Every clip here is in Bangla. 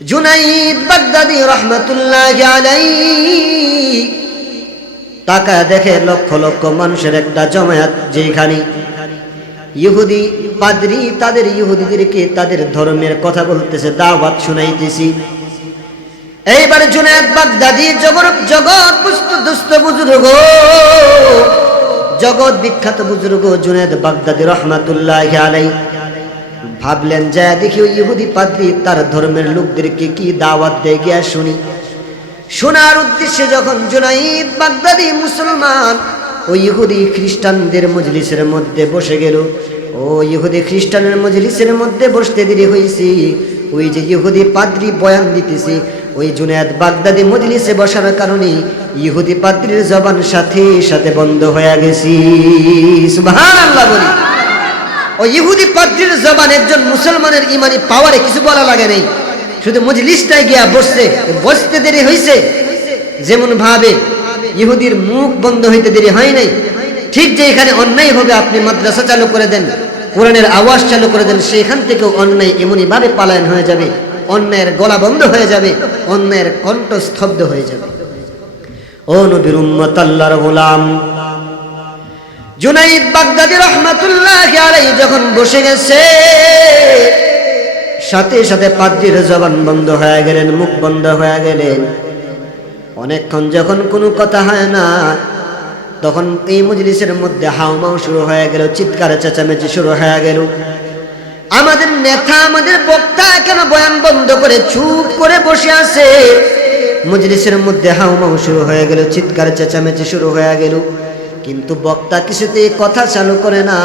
জুনাইদ বাগদাদি রহমতুল্লাহ আলাই টাকা দেখে লক্ষ লক্ষ মানুষের একটা জমায়েত যেখানে ইহুদি পাদ্রি, তাদের ইহুদিদেরকে তাদের ধর্মের কথা বলতেছে, দাওয়াত শুনাইতেছি। এইবার জুনায়দ বাগদাদি জগৎ জগৎ পুস্ত দুস্থ বুজুর্গ, জগৎ বিখ্যাত বুজুর্গ জুনায়দ বাগদাদি রহমাতুল্লাহ আলাই ভাবলেন যা দেখি ওই ইহুদি পাদ্রি তার ধর্মের লোকদেরকে কি দাওয়াত দেয়, গিয়া শুনি। শোনার উদ্দেশ্যে যখন জুনাইদ বাগদাদি মুসলমান ওই ইহুদি খ্রিস্টানদের মজলিসের মধ্যে বসে গেল। ও ইহুদি খ্রিস্টানের মজলিসের মধ্যে বসতে দেরি হয়েছি ওই যে ইহুদি পাদ্রি বয়ান দিতেছে, ওই জুনায়দ বাগদাদি মজলিসে বসার কারণে ইহুদি পাদ্রির জবান সাথে সাথে বন্ধ হয়ে গেছি। সুবহানাল্লাহ বলি। ও ইহুদি পাদ্রির জবান একজন মুসলমানের ইমানি পাওয়ারে কিছু বলা লাগে নেই। শুধু মজলিসটাই গিয়া বসছে বসতে দেরি হয়েছে যেমন ভাবে ইহুদির মুখ বন্ধ হইতে দেরি হয় নাই। ঠিক যে এখানে অন্যায় হবে, আপনি মাদ্রাসা চালু করে দেন, কোরআনের আওয়াজ চালু করে দেন, সেখান থেকেও অন্যায় এমনই ভাবে পালায়ন হয়ে যাবে, অন্যায়ের গলা বন্ধ হয়ে যাবে, অন্যায়ের কণ্ঠ স্তব্ধ হয়ে যাবে। ও নবীর উম্মত, আল্লাহর গোলাম জুনাইদ বাগদাদি রহমাতুল্লাহ আলাই যখন বসে গেছে, সাথে সাথে পাদ্রির জবান বন্ধ হয়ে গেলেন, মুখ বন্ধ হয়ে গেলেন। অনেকক্ষণ যখন কোনো কথা হয় না, তখন এই মজলিসের মধ্যে হাউমাউ শুরু হয়ে গেল, চিৎকার চেঁচামেচি শুরু হয়ে গেল। আমাদের নেতা, আমাদের বক্তা কেন বয়ান বন্ধ করে চুপ করে বসে আছে? মজলিসের মধ্যে হাউমাউ শুরু হয়ে গেল, চিৎকার চেঁচামেচি শুরু হয়ে গেল। কিন্তু বক্তা কিছুতে কথা চালু করে না।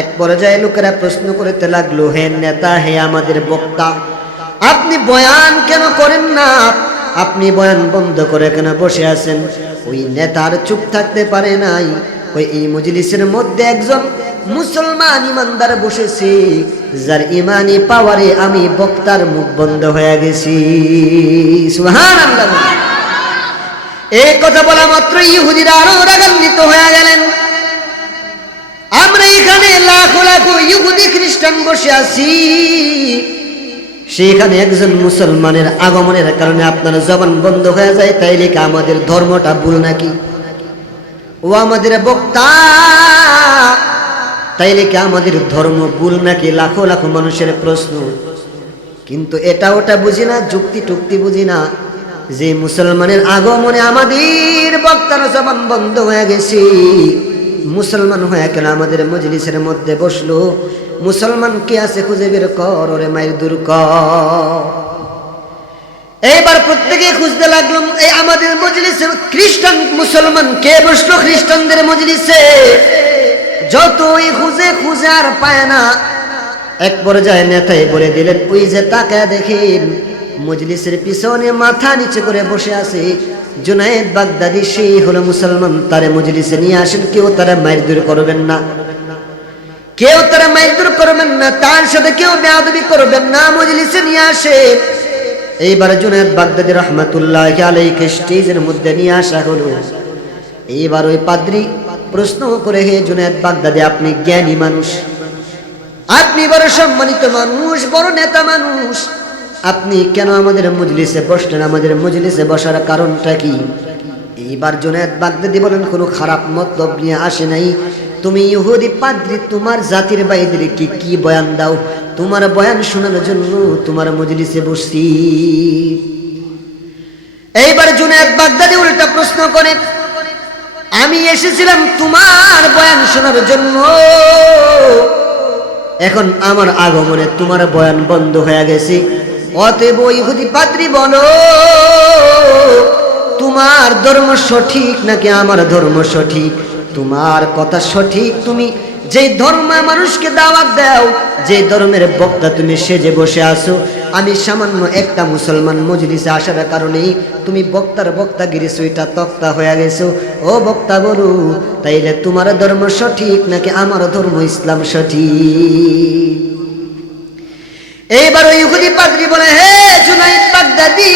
এক পর্যায়ে লোকেরা প্রশ্ন করতে লাগল, হে নেতা, হে আমাদের বক্তা, আপনি বয়ান কেন করেন না? আপনি বয়ান বন্ধ করে কেন বসে আছেন? ওই নেতার চুপ থাকতে পারে নাই। ওই এই মজলিসের মধ্যে একজন মুসলমান ইমানদার বসেছে, যার ইমানি পাওয়ারে আমি বক্তার মুখ বন্ধ হয়ে গেছি। সুবহানাল্লাহ। এই কথা বলা মাত্র ইহুদিরা আরও রাগান্বিত হয়ে গেলেন। আমরা এখানে লাখো লাখো ইহুদি খ্রিস্টান বসে আছি। সেখানে একজন মুসলমানের আগমনের কারণে আপনার জবান বন্ধ হয়ে যায়, তাইলে কি আমাদের ধর্মটা ভুল নাকি? ও আমাদের বক্তা, তাইলে কি আমাদের ধর্ম ভুল নাকি? লাখো লাখো মানুষের প্রশ্ন। কিন্তু এটা ওটা বুঝি না, যুক্তি টুক্তি বুঝি না। যে মুসলমানের আগমনে আমাদের বক্তার জবান বন্ধ হয়ে গেছে, মুসলমান হয়ে কেন আমাদের মজলিসের মধ্যে বসল? মুসলমান কে আছে খুঁজে বের কর ওরে মায়ের দূর এইবার প্রত্যেকে খুঁজতে লাগলাম এই আমাদের মজলিসে খ্রিস্টান মুসলমান কে বসল খ্রিস্টানদের মজলিসে? যতই খুঁজে খুঁজে আর পায় না, এক পর্যায়ে নেতাই বলে দিলেন, ওই যে তাকায় দেখেন মজলিসের পিছনে মাথা নিচে করে বসে আছে। জুনায়েদ বাগদাদি সেই হলো মুসলমান, তারে মজলিসে নিয়ে আসেন, কেউ তারা মায়ের দূর করবেন না। কেউ তারা মায়ের দূর করবেন না, তার সাথে কেউ বেয়াদবি করবেন না, মজলিসে নিয়ে আসে। এইবার জুনায়েদ বাগদাদি রহমাতুল্লাহ আলাইকে স্টেজের মধ্যে নিয়ে আসা হলো। এইবার ওই পাদ্রি প্রশ্ন করে, হে জুনায়েদ বাগদাদি, আপনি জ্ঞানী মানুষ? আপনি বড় সম্মানিত মানুষ, বড় নেতা মানুষ। আপনি কেন আমাদের মজলিসে বসলেন? আমাদের মজলিসে বসার কারণটা কি? এইবার জুনায়েদ বাগদাদি বলেন, কোনো খারাপ মতলব নিয়ে আসে নাই। তুমি ইহুদি পাদ্রি, তোমার জাতির বাইদের কি কি বয়ান দাও? তোমার বয়ান শোনার জন্য তোমার মজলিসে বসছি। এইবার জুনায়েদ বাগদাদি উল্টা প্রশ্ন করে, আমি এসেছিলাম তোমার বয়ান শোনার জন্য। এখন আমার আগমনে তোমার বয়ান বন্ধ হয়ে গেছে। অতএব ইহুদি পাত্রী বলো, তোমার ধর্ম সঠিক নাকি আমার ধর্ম সঠিক? তোমার কথা সঠিক তুমি যে ধর্ম মানুষকে দাওয়াত দাও যে ধর্মের বক্তা তুমি সেজে বসে আছো। আমি সামান্য একটা মুসলমান মজলিসে আসার কারণেই তুমি বক্তার বক্তা বক্তাগিরি সুইটা তক্তা হয়ে গেছো। ও বক্তা বলু, তাইলে তোমার ধর্ম সঠিক নাকি আমার ধর্ম ইসলাম সঠিক? এইবার ওই ইহুদি পাদ্রি বলে, হে জুনাইদ বাগদাদি,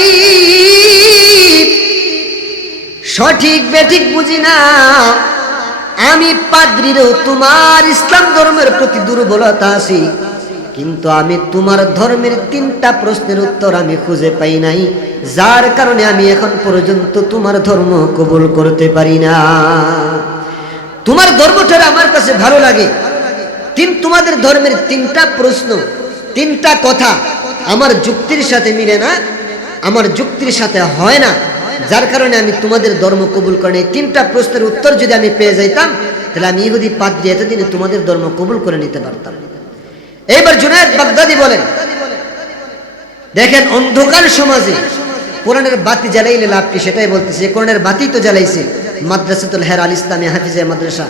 সঠিক বেঠিক বুঝি না। আমি পাদ্রিরও তোমার ইসলাম ধর্মের প্রতি দুর্বলতা আছি, কিন্তু আমি তোমার ধর্মের তিনটা প্রশ্নের উত্তর আমি খুঁজে পাই নাই, যার কারণে আমি এখন পর্যন্ত তোমার ধর্ম কবুল করতে পারি না। তোমার ধর্মটা আমার কাছে ভালো লাগে তিন তোমাদের ধর্মের তিনটা প্রশ্ন তিনটা কথা আমার যুক্তির সাথে মিলে না, আমার যুক্তির সাথে হয় না। যার কারণে আমি তোমাদের ধর্ম কবুল করি। তিনটা প্রশ্নের উত্তর যদি আমি পেয়ে যাইতাম, তাহলে আমি ইহুদি পাদ্রি এতদিনে তোমাদের ধর্ম কবুল করে নিতে পারতাম। এইবার জুনায়দ বাগদাদি বলেন, দেখেন অন্ধকার সমাজে কোরআনের বাতি জ্বালাইলে লাভ কি? সেটাই বলতেছে, কোরআনের বাতি তো জ্বালাইছে মাদ্রাসাতুল হের আল ইসলামী হাফিজে মাদ্রাসা।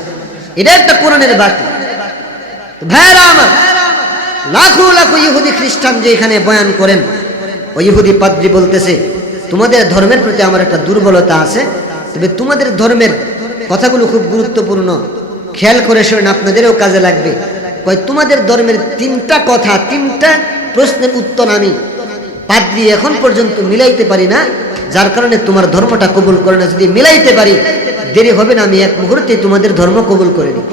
এটা একটা কোরআনের বাতি। তো ভাইয়েরা আমার লাখো লাখো ইহুদি খ্রিস্টান যে এখানে বয়ান করেন ওই ইহুদি পাদ্রি বলতেছে, তোমাদের ধর্মের প্রতি আমার একটা দুর্বলতা আছে, তবে তোমাদের ধর্মের কথাগুলো খুব গুরুত্বপূর্ণ। খেয়াল করে শোনেন, আপনাদেরও কাজে লাগবে। কয়, তোমাদের ধর্মের তিনটা কথা, তিনটা প্রশ্নের উত্তর আমি পাদ্রি এখন পর্যন্ত মিলাইতে পারি না, যার কারণে তোমার ধর্মটা কবুল করে না। যদি মিলাইতে পারি, দেরি হবে না, আমি এক মুহূর্তে তোমাদের ধর্ম কবুল করে নিই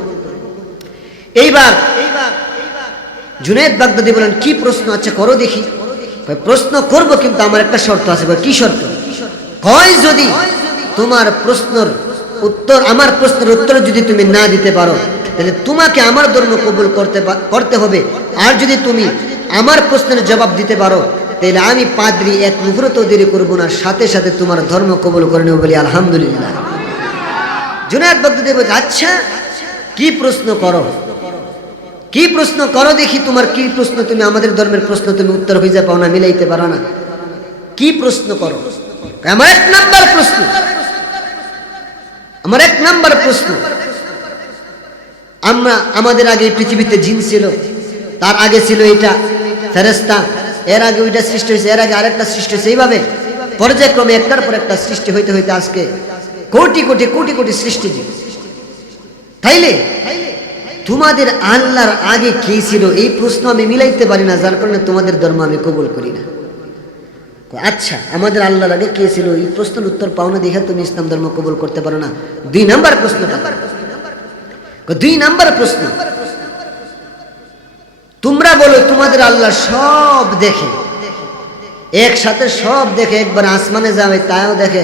এইবার জুনায়দ বাগদাদি বলেন, কি প্রশ্ন আছে করো দেখি। প্রশ্ন করব কিন্তু আমার একটা শর্ত আছে। কি শর্ত? কয়, যদি তোমার প্রশ্নর উত্তর, আমার প্রশ্নের উত্তর যদি তুমি না দিতে পারো, তাহলে তোমাকে আমার ধর্ম কবুল করতে করতে হবে। আর যদি তুমি আমার প্রশ্নের জবাব দিতে পারো, তাহলে আমি পাদ্রি এক মুহূর্ত দেরি করব না, সাথে সাথে তোমার ধর্ম কবুল করে নেব বলি আলহামদুলিল্লাহ। জুনায়দ বাগদাদি বলছে আচ্ছা কি প্রশ্ন করো? কি প্রশ্ন করো দেখি তোমার কি প্রশ্ন? তুমি আমাদের ধর্মের প্রশ্ন, তুমি উত্তর হয়ে যা পাও না মিলাইতে পারো না। কি প্রশ্ন করো? আমার এক নাম্বার প্রশ্ন। আমার এক নাম্বার প্রশ্ন। আমরা, আমাদের আগে পৃথিবীতে জিন ছিল, তার আগে ছিল এটা ফেরেস্তা এর আগে ওইটা সৃষ্টি হয়েছে, এর আগে আরেকটা সৃষ্টি হয়েছে, এইভাবে পর্যায়ক্রমে একটার পর একটা সৃষ্টি হইতে হইতে আজকে কোটি কোটি কোটি কোটি সৃষ্টি। তাইলে? তোমাদের আল্লাহর আগে কে ছিল? এই প্রশ্ন আমি মিলাইতে পারি না, যার কারণে তোমাদের ধর্ম আমি কবুল করি না। আচ্ছা আমাদের আল্লাহর আগে কে ছিল? এই প্রশ্নের উত্তর পাও না, দেখে তুমি ইসলাম ধর্ম কবুল করতে পারো না। দুই নাম্বার প্রশ্ন। দুই নাম্বার প্রশ্ন। তোমরা বলো, তোমাদের আল্লাহ সব দেখে। একসাথে সব দেখে, একবার আসমানে যাও তাও দেখে।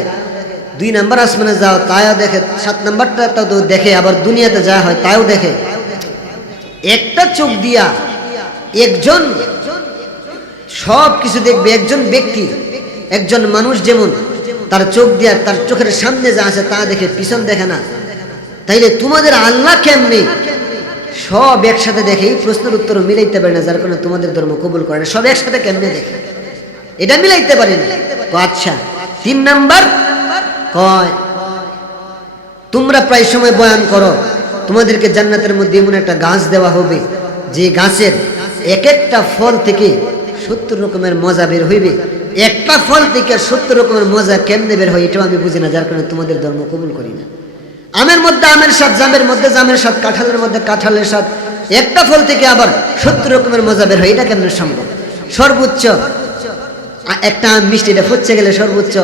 দুই নাম্বার আসমানে যাও, তাও দেখে। সাত নাম্বারটা তো দেখে, আবার দুনিয়াতে যা হয়, তাও দেখে। একটা চোখ দিয়া একজন সব কিছু দেখবে, একজন ব্যক্তি, একজন মানুষ যেমন তার চোখ দিয়া তার চোখের সামনে যা আছে তা দেখে, পিছন দেখে না। তাইলে তোমাদের আল্লাহ কেমনি? সব একসাথে দেখে এই প্রশ্নের উত্তর মিলাইতে পারে না, যার কারণে তোমাদের ধর্ম কবুল করে না। সব একসাথে কেমনে দেখে? এটা মিলাইতে পারে না। আচ্ছা তিন নাম্বার, কয়, তোমরা প্রায় সময় বয়ান করো। তোমাদেরকে জান্নাতের মধ্যে এমন একটা গাছ দেওয়া হবে, যে গাছের এক একটা ফল থেকে সত্তর রকমের মজা বের হইবে। একটা ফল থেকে সত্তর রকমের মজা কেমনে বের হয় এটাও আমি বুঝি না, যার কারণে তোমাদের ধর্ম কবুল করি না। আমের মধ্যে আমের স্বাদ, জামের মধ্যে জামের স্বাদ, কাঁঠালের মধ্যে কাঁঠালের স্বাদ, একটা ফল থেকে আবার সত্তর রকমের মজা বের হয়, এটা কেমন সম্ভব? সর্বোচ্চ একটা আম মিষ্টি, এটা ফুচ্ছে গেলে সর্বোচ্চ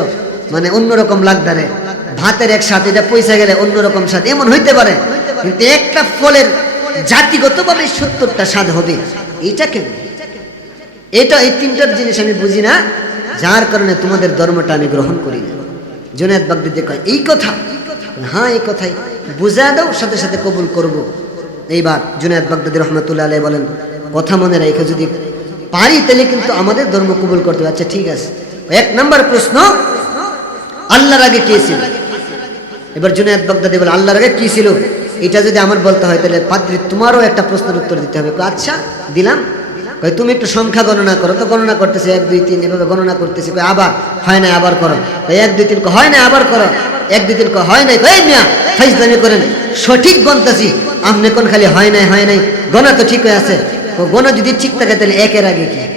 মানে অন্যরকম লাগদারে। ভাতের এক স্বাদ, এটা পয়সা গেলে অন্যরকম স্বাদ, এমন হইতে পারে কিন্তু একটা ফলের জাতিগতভাবে সত্তরটা স্বাদ হবে এটা কেন এটা এই তিনটার জিনিস আমি বুঝি না, যার কারণে তোমাদের ধর্মটা আমি গ্রহণ করি না। জুনায়দ বাগদিতে কয়, এই কথা? হ্যাঁ এই কথাই। বুঝা দাও, সাথে সাথে কবুল করব। এইবার জুনায়দ বাগদাদি রহমতুল্লাহ আলাই বলেন, কথা মনে রেখে, যদি পারি তাহলে কিন্তু আমাদের ধর্ম কবুল করতে হবে। আচ্ছা ঠিক আছে। এক নম্বর প্রশ্ন, আল্লাহর আগে কে ছিল? এবার জুনায়দ বাগদাদি বলে, আল্লাহর আগে কি ছিল? এটা যদি আমার বলতে হয়, তাহলে পাত্রী তোমারও একটা প্রশ্নের উত্তর দিতে হবে। আচ্ছা দিলাম। তুমি একটু সংখ্যা গণনা করো। তো গণনা করতেছে এক, দুই, তিন, এভাবে গণনা করতেছে। আবার, হয় না আবার করো। এক, দুই, তিন হয় না আবার করো। এক, দুই, তিন হয় নাই। কয় মিয়া ফাইজদামি করেন। সঠিক গণতাছি আমনে কোন খালি হয় নাই হয় নাই। গণা তো ঠিক হয়ে আছে। গণা যদি ঠিক থাকে, তাহলে একের আগে কি?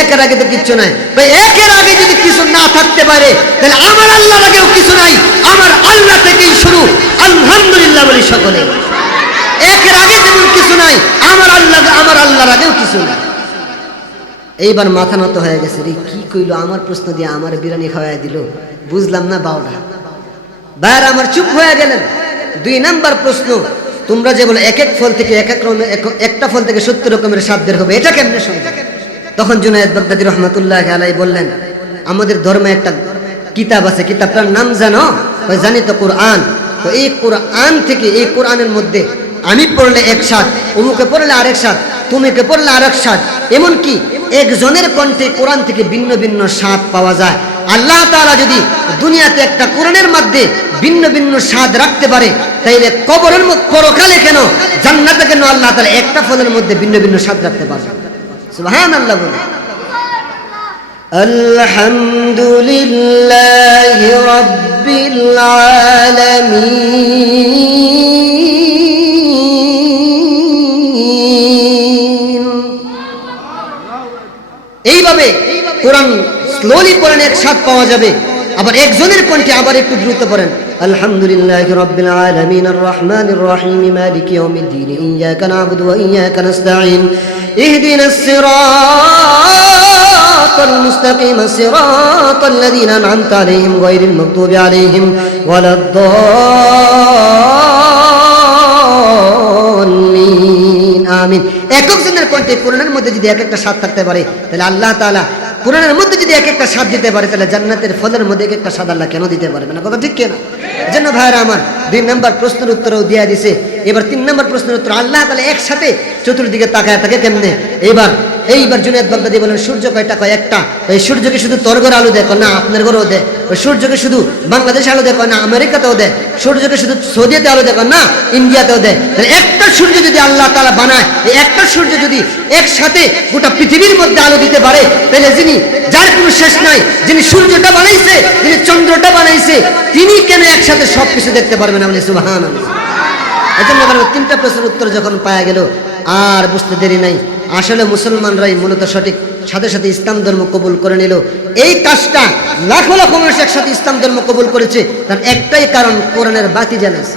একের আগে তো কিচ্ছু নাই। কয়, একের আগে যদি কিছু না থাকতে পারে তাহলে আমার আল্লাহর আগেও কিছু নাই। আমার আল্লাহ থেকেই শুরু। আলহামদুলিল্লাহ বলি সকলে। একের আগে যেমন কিছু নাই আমার আল্লাহ আমার আল্লাহর আগেও কিছু নাই। এইবার মাথা নত হয়ে গেছে রে কি কইলো? আমার প্রশ্ন দিয়ে আমার বিরিয়ানি খাওয়াই দিল। বুঝলাম না বাউটা বাইরে আমার চুপ হয়ে গেলেন। দুই নাম্বার প্রশ্ন তোমরা যে বলো এক এক ফল থেকে এক এক একটা ফল থেকে সত্তর রকমের সাধ্যের হবে এটা কেমনে সম্ভব? তখন জুনায়দ বাগদাদি রহমতুল্লাহ আলাই বললেন, আমাদের ধর্মে একটা কিতাব আছে, কিতাবটার নাম জানো? জানি তো কোরআন। তো এই কোরআন থেকে এই কোরআনের মধ্যে আমি পড়লে এক সাত অমুকে পড়লে আরেক সাত তুমিকে পড়লে আরেক সাত এমনকি একজনের কণ্ঠে কোরআন থেকে ভিন্ন ভিন্ন স্বাদ পাওয়া যায়। আল্লাহ তারা যদি দুনিয়াতে একটা কোরআনের মধ্যে ভিন্ন ভিন্ন স্বাদ রাখতে পারে, তাইলে কবরের মধ্যে পরকালে কেন জান্নাতে কেন আল্লাহ তারা একটা ফলের মধ্যে ভিন্ন ভিন্ন স্বাদ রাখতে পারবে সুবহানাল্লাহ বলে الحمد لله رب العالمين এইভাবে কোরআন স্লোলি পড়েন এক সাথ পাওয়া যাবে আবার একজনের কণ্ঠে আবার একটু দ্রুত পড়েন আলহামদুলিল্লাহ রাব্বিল আলামিন আর রহমানির রহিম, মালিক ইয়াউমিদ্দিন ইয়াকা না'বুদু ওয়া ইয়াকা নাস্তাঈন ইহদিনাস সিরাতাল মুস্তাকিম, সিরাতাল লাযীনা আন'আমতা আলাইহিম গায়রিল মাগদুবি আলাইহিম ওয়ালাদ-দাল্লিন আমিন। একক জনের কণ্ঠে কোরআনের মধ্যে যদি এক একটা স্বাদ থাকতে পারে, তাহলে আল্লাহ তাআলা কোরআনের মধ্যে যদি এক একটা স্বাদ দিতে পারে, তাহলে জান্নাতের ফলের মধ্যে এক একটা স্বাদ আল্লাহ কেন দিতে পারবে না? কথা ঠিক কেনা? যেন ভাইরা আমার দুই নাম্বার প্রশ্নের উত্তরও দিয়ে দিছে এবার তিন নম্বর প্রশ্নের উত্তর, আল্লাহ তাহলে একসাথে চতুর্দিকে তাকায় থাকে কেমনে? এবার এইবার জুনায়দ বাগদাদি বলেন, সূর্য কয়টা? কয় একটা। এই সূর্যকে শুধু তোর ঘরে আলো দেখো না, আপনার ঘরেও দেয়। ওই সূর্যকে শুধু বাংলাদেশে আলো দেখো না, আমেরিকাতেও দেয়। সূর্যকে শুধু সৌদিতে আলো দেখো না, ইন্ডিয়াতেও দেয়। তাহলে একটা সূর্য যদি আল্লাহ তালা বানায়, এই একটা সূর্য যদি একসাথে গোটা পৃথিবীর মধ্যে আলো দিতে পারে, তাহলে যিনি, যার কোনো শেষ নাই, যিনি সূর্যটা বানাইছে, যিনি চন্দ্রটা বানাইছে, তিনি কেন একসাথে সব কিছু দেখতে পারবেন না বলে সুবাহান এই জন্য এবার তিনটা প্রশ্নের উত্তর যখন পাওয়া গেল, আর বুঝতে দেরি নাই। আসলে মুসলমানরাই মূলত সঠিক সাথে সাথে ইসলাম ধর্ম কবুল করে নিল। এই কাজটা লাখো লাখো মানুষ একসাথে ইসলাম ধর্ম কবুল করেছে। তার একটাই কারণ কোরআনের বাতি জ্বালাছে